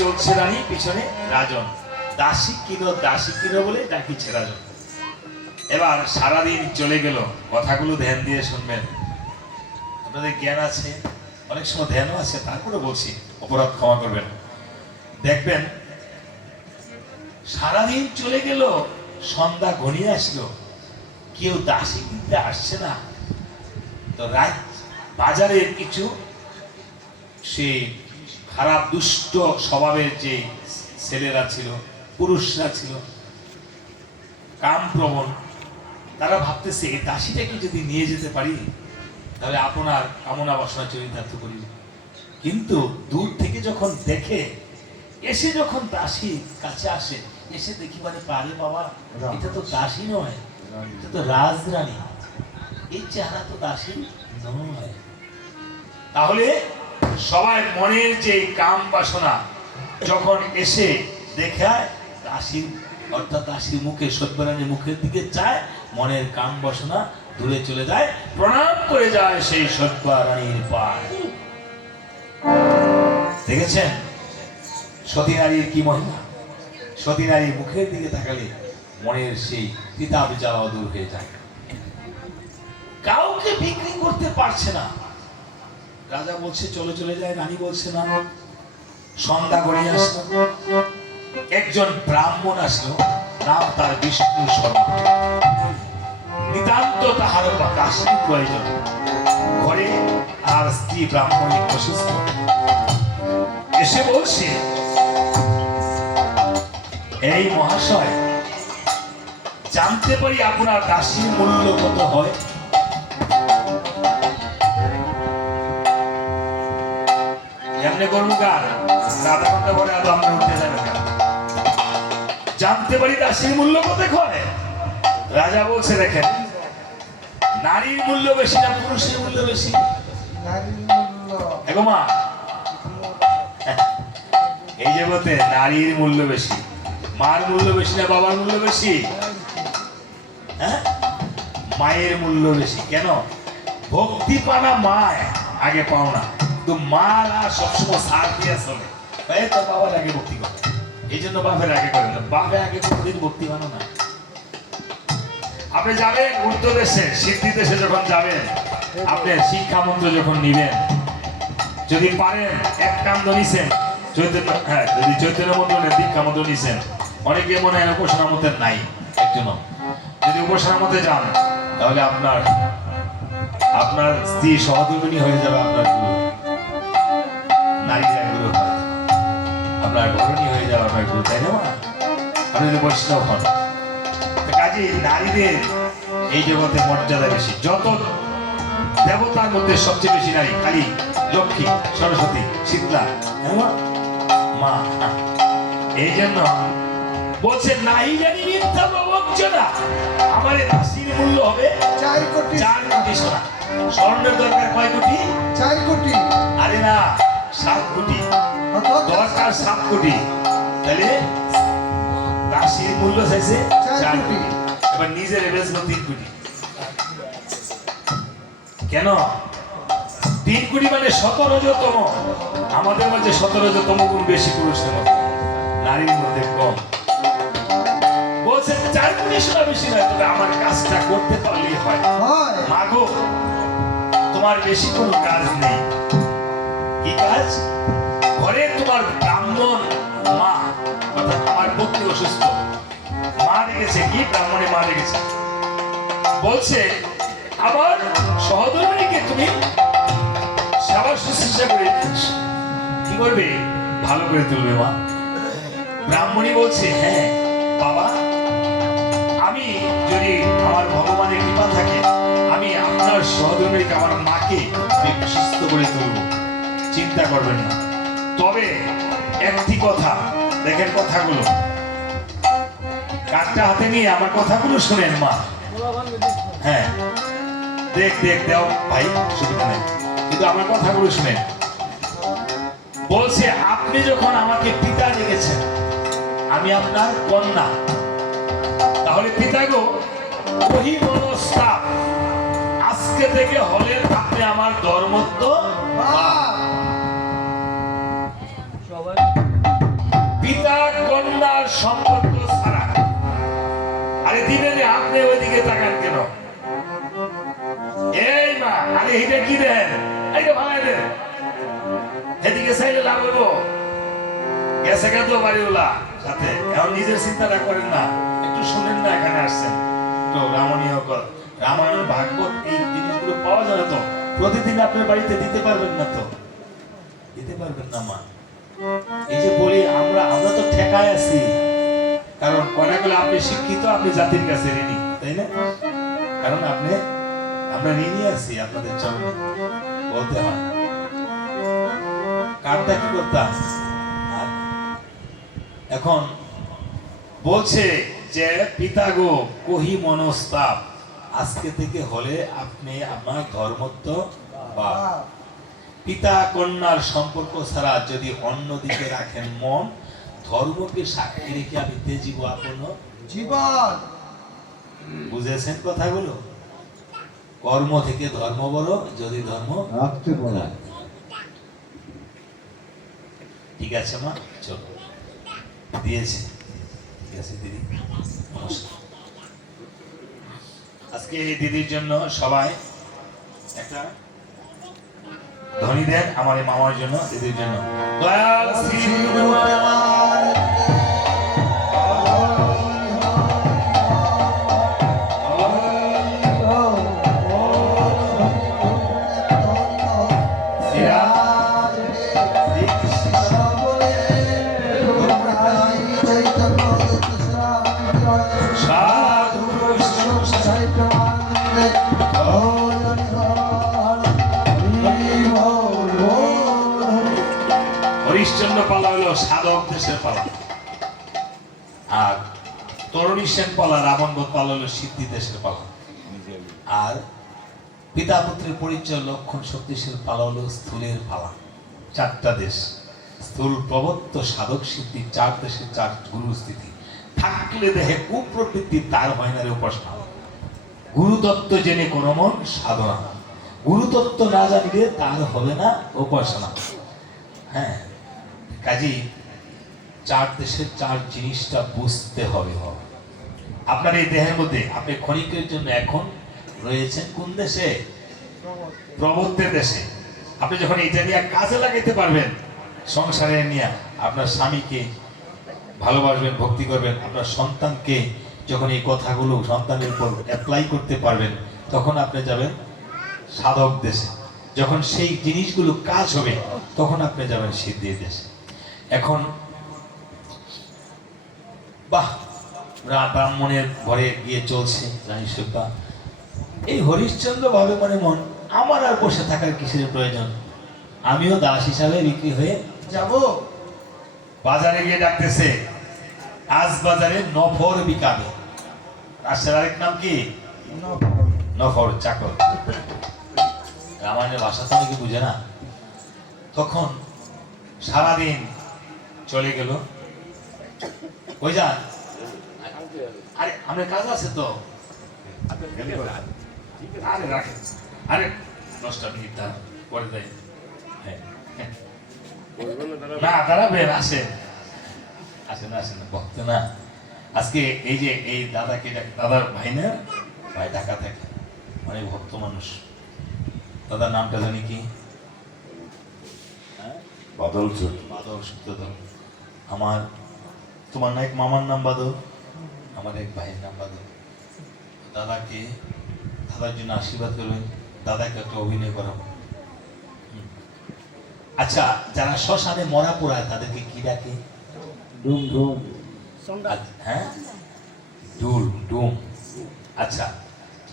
চলছে রানী, পিছনে রাজন। দাসী কিনো বলে ডাকিছে রাজন। এবার সারাদিন চলে গেল। কথাগুলো ধ্যান দিয়ে শুনবেন। আপনাদের জ্ঞান আছে, অনেক সময় ধ্যানও আছে, তারপরে বলছি, অপরাধ ক্ষমা করবেন। দেখবেন সারাদিন চলে গেল, সন্ধ্যা ঘনিয়ে আসলো, কেউ দাসী কিনতে আসছে না। তো রাত বাজারের কিছু সে খারাপ দুষ্ট স্বভাবের যে ছেলেরা ছিল, পুরুষরা ছিল, কাম প্রবণ, তারা ভাবতেছে এই দাসীটাকে যদি নিয়ে যেতে পারি তাহলে আপনার কামনা বাসনা চরিতার্থ করিব। কিন্তু দূর থেকে যখন দেখে, এসে যখন দাসী কাছে আসে, এসে দেখি মানে পারে বাবা, এটা তো দাসী নয়, এটা তো রাজরানী, এই চেহারা তো দাসী নয়। তাহলে সবাই মনের যে কাম বাসনা যখন এসে দেখায়, দাসীর অর্থাৎ দাসীর মুখে, সত্যরানীর মুখের দিকে চায়, মনের কাম বাসনা দূরে চলে যায়, প্রণাম করে যায় সেই সত্যরানীর পায়। দেখেছেন সতী নারীর কি মহিমা? সতী নারীর মুখের দিকে তাকালে মনের সেই তিতাব জ্বালা দূর হয়ে যায়। কাউকে বিক্রি করতে পারছে না। রাজা বলছে চলে চলে যায়, রানী বলছে না। সন্ধ্যা গড়িয়ে আসলো, একজন ব্রাহ্মণ আসলো, নাম তার বিষ্ণু শর্মা। নিতান্ত তাহার কাশীর প্রয়োজন, ঘরে আর স্ত্রী ব্রাহ্মণী অসুস্থ। এসে বলছে, এই মহাশয়, জানতে পারি আপনার দাসীর মূল্য কত হয়? এমনি করবো গান, আধা ঘন্টা পরে আবার আমরা উঠতে যাবে না। জানতে পারি দাসীর মূল্য কত হয়? রাজা বলছে, দেখেন, নারীর মূল্য বেশি না পুরুষের মূল্য বেশি? মা, এই জগতে নারীর মূল্য বেশি। মার মূল্য বেশি না বাবার মূল্য বেশি? হ্যাঁ, মায়ের মূল্য বেশি। কেন? ভক্তি পানা মায় আগে পাও না, তো মারা সবসময় সার দিয়ে চলে, তো বাবার আগে ভক্তি করে। এই জন্য বাপের আগে করে না, বাপে আগে কোনোদিন ভক্তি মানো না। আপনি যাবেন উর্দু দেশে, সিদ্ধি দেশে যখন যাবেন, আপনি শিক্ষা মন্ত্র যখন নিবেন, যদি পারেন এক কান্দ নিছেন চৈতন্য, হ্যাঁ, যদি চৈতন্য মন্ত্র দীক্ষা মন্ত্র নিছেন, অনেকে মনে হয় উপাসনা মধ্যে নাই, একজন যদি উপাসনার মধ্যে যান, তাহলে আপনার স্ত্রী সহধর্মিণী হয়ে যাবে, আপনার গুরু। নারীরা গুরু হয়, আপনার ঘরণী হয়ে যাবে আপনার গুরু, তাই না? আপনি যদি বৈষ্ণব হন, কাজে নারীদের এই জগতে মর্যাদা বেশি। যত দেবতার মধ্যে সবচেয়ে বেশি নারী কালী, লক্ষ্মী, সরস্বতী, শীতলা, মা। এই জন্য বলছে, নাই জানি মিথ্যা প্রবঞ্চনা, আমার রাশির মূল্য হবে 4 কোটি সোনা। স্বর্ণের দরকার কয় কোটি? 4 কোটি। আরে না, 7 কোটি দরকার, 7 কোটি। তাহলে রাশির মূল্য চাইছে 4 কোটি। এবার নিজের বেচলো 3 কোটি। কেন? 3 কোটি মানে 17তম। আমাদের মধ্যে 17তম গুণ বেশি পুরুষের মধ্যে, নারীর মধ্যে কম। বলছে 4 কোটি সোনা বেশি নয়, তবে আমার কাজটা করতে পারলেই হয়। মাগো, তোমার বেশি কোনো কাজ নেই। কি কাজ? ঘরে তোমার ব্রাহ্মণ মা, অর্থাৎ আমার পত্নী অসুস্থ, মা রেখেছে। কি ব্রাহ্মণে মা রেখেছে? বলছে আবার সহধর্মিণীকে তুমি সেবা শুশ্রূষা করে কি করবে? ভালো করে তুলবে মা। ব্রাহ্মণী বলছে, হ্যাঁ বাবা, আমি যদি আমার ভগবানের কৃপা থাকে, আমি আপনার সহধর্মিণীকে, আমার মাকে চিন্তা করবেন না। তবে একটি কথা, দেখেন কথাগুলো, কাঠটা হাতে নিয়ে আমার কথাগুলো শুনেন মা। হ্যাঁ, দেখ দাও ভাই, সুবিধা নেই, কিন্তু আমার কথাগুলো শুনেন। বলছে আপনি যখন আমাকে পিতা ডেকেছেন, আমি আপনার কন্যা, তাহলে পিতা গো ওহি মনস্তাপ, আজকে থেকে হলে আপনি আমার ধর্মত্ব। পিতা কন্যার সম্পর্ক ছাড়া, আরে দিবেন আপনি ওইদিকে তাকান কেন? এই মা, আরে এটা কি দেন, এইটা ভাঙাই দেন, এদিকে চাইলে লাভ হইব। গেছে গেতো বাড়িওয়ালা সাথে, এখন নিজের চিন্তাটা করেন না, একটু শুনেন না, এখানে আসছেন তো রামণীয় রামায়ণ ভাগবত এই জিনিসগুলো পাওয়া যাবে তো, প্রতিদিন আপনার বাড়িতে দিতে পারবেন না তো, দিতে পারবেন না মা। এই যে বলি আমরা তো ঠেকায় আছি, কারণ কয়টা গেলে আপনি শিক্ষিত, আপনি জাতির কাছে ঋণী, তাই না? কারণ আমরা ঋণী আছি আপনাদের চরণে, বলতে হয়। কারটা কি করতাম, এখন বলছে যে পিতা গো কহি মনস্তাপ, আজকে থেকে হলে আপনি আমার ধর্মত্ব বা পিতা কন্যার সম্পর্ক ছাড়া যদি অন্যদিকে রাখেন মন, ধর্মকে সাক্ষী রেখে আমি তেজিব আপন জীবন। বুঝেছেন কথাগুলো? কর্ম থেকে ধর্ম বড়, যদি ধর্ম রাখতে বলা। ঠিক আছে মা, চলো দিয়েছে। ঠিক আছে দিদি, নমস্কার। আজকে এই দিদির জন্য সবাই একটা ধ্বনি দেন, আমার এই মামার জন্য, দিদির জন্য। দয়াল শ্রী হরিশ্চন্দ্র পালা হলো সাধক দেশের পালা, আর তরুণী সেন পালা, রাবণ বধ পালা হলো সিদ্ধি দেশের পালা, আর পিতা পুত্রের পরিচয় লক্ষণ শক্তিশীল পালা হলো স্থূলের পালা। চারটা দেশ, স্থূল প্রবত্ত সাধক সিদ্ধি, চার দেশের চার গুরু স্থিতি। থাকলে দেহে কুপ্রবৃত্তি, তার হয় না রে উপাসনা। গুরুতত্ত্ব জেনে কোন মন সাধনা, গুরুতত্ত্ব না জানিলে তার হবে না উপাসনা। হ্যাঁ, কাজী চার দেশের চার জিনিসটা বুঝতে হবে। আপনার এই দেহের মধ্যে আপনি ক্ষণিকের জন্য এখন রয়েছেন কোন দেশে? প্রবত্তের দেশে। আপনি যখন এটা নিয়ে কাজে লাগাইতে পারবেন, সংসারে নিয়ে আপনার স্বামীকে ভালোবাসবেন, ভক্তি করবেন, আপনার সন্তানকে যখন এই কথাগুলো সন্তানের উপর অ্যাপ্লাই করতে পারবেন, তখন আপনি যাবেন সাধক দেশে। যখন সেই জিনিসগুলো কাজ হবে, তখন আপনি যাবেন সিদ্ধির দেশে। এখন বাহ, ব্রাহ্মণের ঘরে গিয়ে চলছে রানীসুদ্ধা। এই হরিশ্চন্দ্র ভাবে মনে মন, আমার আর বসে থাকার কিসের প্রয়োজন, আমিও দাস হিসাবে বিক্রি হয়ে যাব। বাজারে গিয়ে ডাকতেছে, আজ বাজারে নফর বিকাবে। রাষ্ট্রের আরেক নাম কি? নফর, চাকর। রামায়ণের ভাষা তো অনেকে বুঝে না। তখন সারাদিন চলে গেল, ওই যান, আরে আমার কাজ আছে তো, আরে রাখেন, আরে 10টা মিনিট পরে দেয়। না দাঁড়াবেন, আসেন আসেন আসেন, ভক্ত না। আজকে এই যে এই দাদাকে, দাদার ভাই না, ভাই ঢাকা থাকে, অনেক ভক্ত মানুষ। দাদার নামটা জানি কি? বাদল সূত্রধর। আমার, তোমার না এক মামার নাম বাদল, আমার এক ভাইয়ের নাম বাদল। দাদাকে, দাদার জন্য আশীর্বাদ করবেন, দাদাকে একটা অভিনয় করাবো। আচ্ছা, যারা শ্মশানে মরা পোড়ায় তাদেরকে কি ডাকে? ডুম ডুম। হ্যাঁ, ডুল ডুম। আচ্ছা,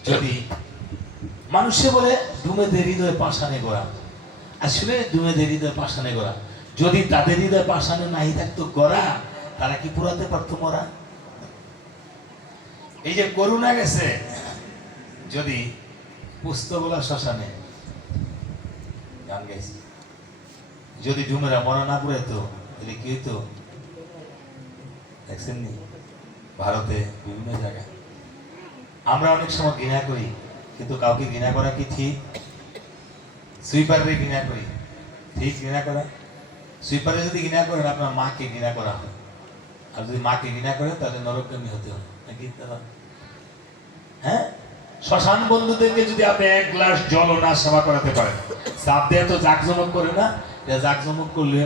যদি মানুষে বলে ডুমেদের হৃদয় পাষাণে গোড়া, আসলে দুমেদের হৃদয় পাষাণে গড়া। যদি তাদের হৃদয় পাষাণে নাই থাকতো গড়া, তারা কি পুরাতে পারতো মরা? এই যে করুণা গেছে, যদি পুস্তকগুলা শ্মশানে গান গাইছে, যদি ডুমেরা মরা না পুরাইতো তাহলে কি হইতো? দেখছেন নি ভারতে বিভিন্ন জায়গায় আমরা অনেক সময় ঘৃণা করি, কিন্তু কাউকে ঘৃণা করা কি ঠিক? সুইপারে ঘৃণা করি, ঠিক ঘৃণা করা? সুইপারে যদি ঘৃণা করেন, আপনার মাকে ঘৃণা করা হয়। আর যদি মাকে ঘৃণা করেন, তাহলে নরকগামী হতে হয় নাকি? হ্যাঁ, শ্মশান বন্ধুদেরকে যদি আপনি এক গ্লাস জল না সেবা করাতে পারেন, সাপ দিয়ে তো জাকজমক করে না, জাকজমক করলে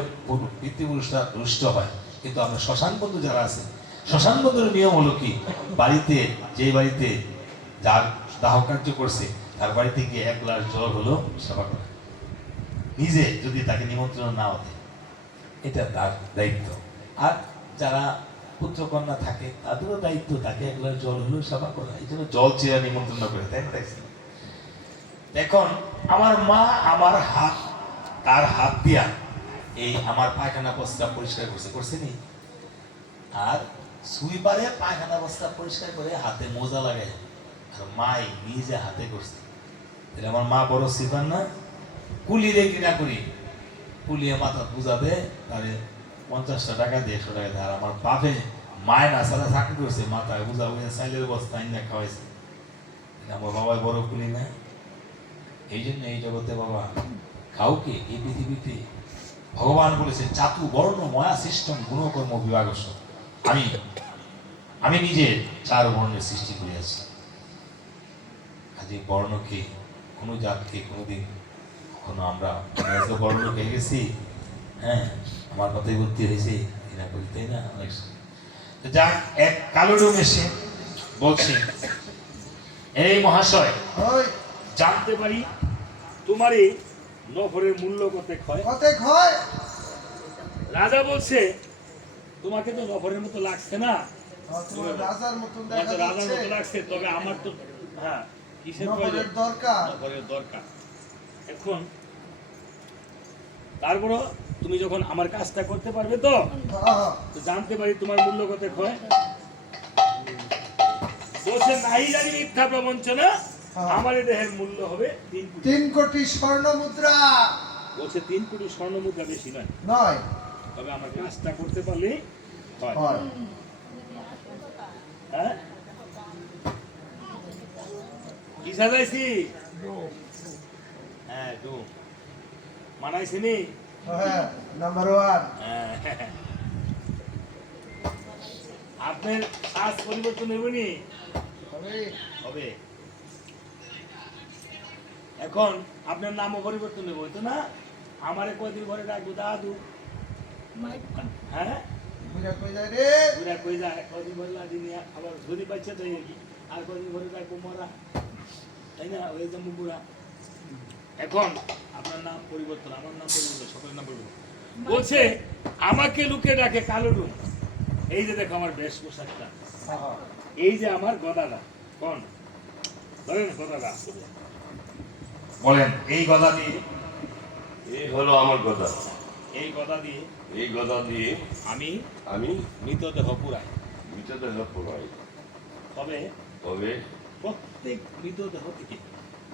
পিতৃপুরুষরা রুষ্ট হয়। কিন্তু আপনার শ্মশান বন্ধু যারা আছে, শ্মশান বন্ধুর নিয়ম হলো কি, বাড়িতে যে বাড়িতে যার দাহ কার্য করছে তার বাড়িতে গিয়ে এক গ্লাস জল হলো সেবা করা, নিজে যদি তাকে নিমন্ত্রণ না হতে, এটা তার দায়িত্ব। আর যারা পুত্র কন্যা থাকে তাদেরও দায়িত্ব তাকে এক গ্লাস জল হলো সেবা করা, এই জন্য জল চেয়ে নিমন্ত্রণ করে, তাই না? এখন আমার মা আমার হাত, তার হাত দিয়া এই আমার পায়খানা প্রস্তাব পরিষ্কার করছে নি, আর সুইপারে পায়খানা প্রস্তাব পরিষ্কার করে হাতে মোজা লাগায়, আর মাই নিজে হাতে করছে। তাহলে আমার মা বড় সিফার না? কুলিরে কিনা করি, কুলিয়ে মাথা বুঝা দেয়, তারে 50টা টাকা দিয়ে 100 টাকা দেয়। আর আমার বাপে মায়ের আসারা চাকরি করছে, মাথায় বুঝা বুঝে চাইলের বস্তা আইনা খাওয়াইছে। আমার বাবাই বড় কুলি না? এই জন্য এই জগতে বাবা কাউকে এই পৃথিবীতে ভগবান বলেছে চাতু বর্ণ ময়া সিস্টেম গুণকর্ম বিভাগস্য। আমি নিজে 4 বর্ণের সৃষ্টি করিয়াছি। আজ এই বর্ণকে, কোনো জাতকে কোনোদিন কখনো আমরা বর্ণ খেয়ে গেছি? হ্যাঁ, আমার কথাই বুদ্ধি হয়েছে এরা করি, তাই না? যাক, এক কালো ডুম এসে বলছে, এই মহাশয়, জানতে পারি তোমার এই নফরের মূল্য কত হয়? রাজা বলছে, তোমাকে তো নফরের মতো লাগছে না, রাজার মতো লাগছে, তবে আমার তো হ্যাঁ কিসের দরকার। এখন তারপর তুমি যখন আমার কাজটা করতে পারবে তো জানতে পারি তোমার মূল্য কত হয়? বলছে, নাই জানি মিথ্যা প্রবঞ্চনা, আমার দেহের মূল্য হবে 3 কোটি স্বর্ণ মুদ্রা। বলছে 3 কোটি স্বর্ণ মুদ্রা বেশি নয়, তবে আমার কাজটা করতে পারলে হয়। হ্যাঁ, কি সাজাইছি? হ্যাঁ, ডুম মানাইছি নি? হ্যাঁ, নাম্বার 1। আপনার কাজ পরিবর্তন হইবনি? হবে। এখন আপনার নামও পরিবর্তন হইব, হইতো না? আমারে কয়দিন পরে ডাকবো দাদু। হ্যাঁ, বুড়া কই যায় রে? বুড়া কই যায়, কয়দিন পরে লাঠি নিয়ে আবার ধরি পাচ্ছে তো, আর কয়দিন পরে ডাকবো মরা, তাই না? ওই যে বুড়া। এখন আপনার নাম পরিবর্তন, আমার নাম পরিবর্তন, সকলের নাম পরিবর্তন। বলছে, আমাকে লোকে ডাকে কালো ডুম। এই যে দেখো আমার বেশ পোশাকটা, এই যে আমার গদাটা, কোন ধরেন গদাটা বলেন, এই গদা দিয়ে, এই হলো আমার গদা, এই গদা দিয়ে, এই গদা দিয়ে আমি আমি মৃতদেহ পুরাই। মৃতদেহ পোড়াই। তবে প্রত্যেক মৃতদেহ থেকে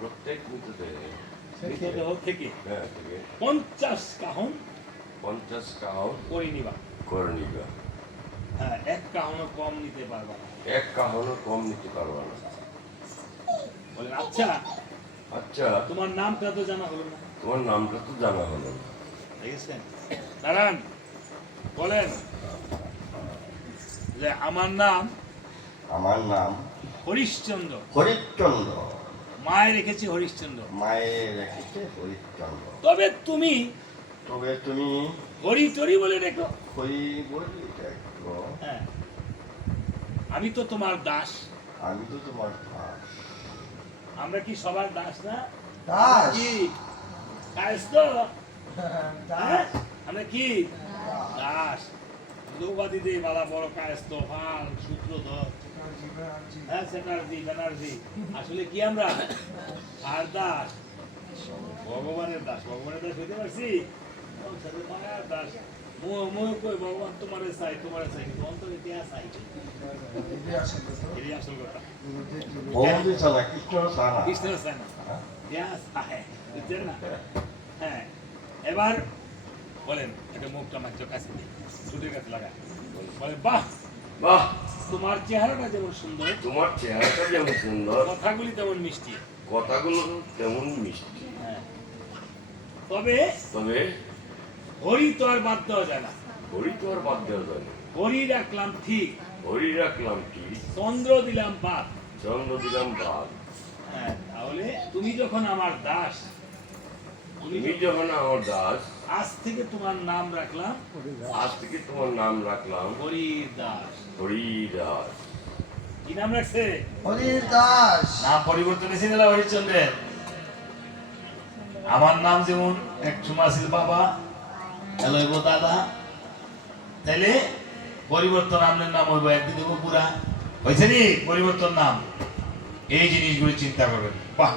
প্রত্যেক মৃতদেহ থেকে হ্যাঁ থেকে 50 কাহন 50 কাহন করে নিবা। করে নিবা। হ্যাঁ, 1 কাহনও কম নিতে পারবা না। 1 কাহনও কম নিতে পারবা না। বলেন, আচ্ছা আচ্ছা, তোমার নামটা তো জানা হলো না। তোমার নামটা তো জানা হলো না। দেখেছেন? দাঁড়ান, বলেন যে আমার নাম হরিশ্চন্দ্র। হরিশ্চন্দ্র। মায়ের রেখেছি হরিশ্চন্দ্র। মায়ের রেখেছে হরিশ্চন্দ্র। তবে তুমি তুমি হরি টরি বলে রেখো। হরি বলি দেখো। হ্যাঁ, আমি তো তোমার দাস। আমি তো তোমার দাস। আমরা কি সবার দাস না? দাস কি দাস তো? দাস। আমরা কি দাস? দ্রৌপদী দেই বালা বড় কায়স্থ ফাল সূত্রধর, হ্যাঁ, ব্যানার্জি। আসলে কি আমরা আর দাস? ভগবানের দাস হইতে পারছি সংসারের মায়ার দাস মই কই ভগবান তোমারে চাই কিন্তু অন্তরে দেয়া চাই এই আসল কথা ভগবতী ছাড়া কৃষ্ণ ছাড়া কৃষ্ণের চাই না দেয়া চাই বুঝছেন না হ্যাঁ এবার বলেন এটা মুখটা মাত্র কাছে দিই ছুটির কাছে লাগা বলে বাহ বাহ, তোমার চেহারাটা যেমন সুন্দর তোমার চেহারাটা যেমন সুন্দর, কথাগুলি তেমন মিষ্টি কথাগুলো তেমন মিষ্টি। হ্যাঁ তবে তবে হরি তো আর বাদ দেওয়া যায় না হরি তো আর বাদ দেওয়া যায় না। হরি রাখলাম ঠিক হরি রাখলাম কি, চন্দ্র দিলাম বাদ চন্দ্র দিলাম বাদ। হ্যাঁ তাহলে তুমি যখন আমার দাস তুমি যখন আমার দাস, আজ থেকে তোমার নাম রাখলাম আজ থেকে তোমার নাম রাখলাম হরির দাস হরিদাস। কি নাম রাখছে হরির দাস নাম পরিবর্তন এসে দিলাম হরিচন্দ্রের আমার নাম যেমন এক সময় ছিল বাবা এলইব দাদা তাইলে পরিবর্তন আপনার নাম হইব একদিন দেবো পুরা হয়েছে নি পরিবর্তন নাম এই জিনিসগুলি চিন্তা করবেন বাহ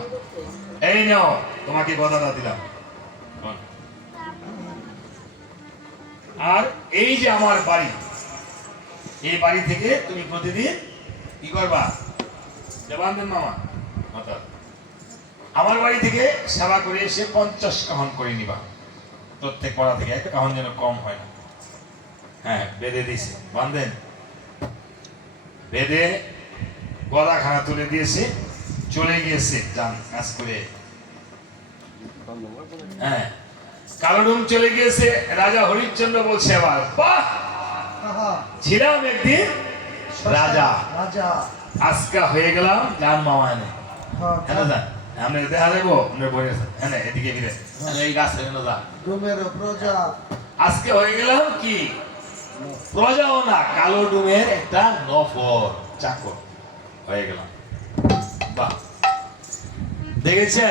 এই নাও তোমাকে কথাটা দিলাম আর এই যে আমার বাড়ি এই বাড়ি থেকে তুমি প্রতিদিন কি করবা দেবানন্দ মামা অর্থাৎ আমার বাড়ি থেকে সেবা করে এসে 50 কাহন করে নিবা প্রত্যেক পাড়া থেকে একটা কাহন যেন কম হয় না হ্যাঁ বেঁধে দিয়েছে বান্ধেন বেঁধে গলা খানা তুলে দিয়েছে চলে গিয়েছে যান কাজ করে হ্যাঁ কালোডুম চলে গিয়েছে রাজা হরিশ্চন্দ্র বলছে আবার বাহ আহা, ছিলাম একদিন রাজা রাজা আজকে হয়ে গেলাম জান মামা এনে হ্যাঁ, হ্যাঁ যা আমরা দেখা দেবো আমরা বই আছে হ্যাঁ এদিকে ফিরে এই গাছ এনে যা ডুমের প্রজা আজকে হয়ে গেলাম কি প্রজাও না কালো ডুমের একটা নফর চাকর হয়ে গেলাম বাহ দেখেছেন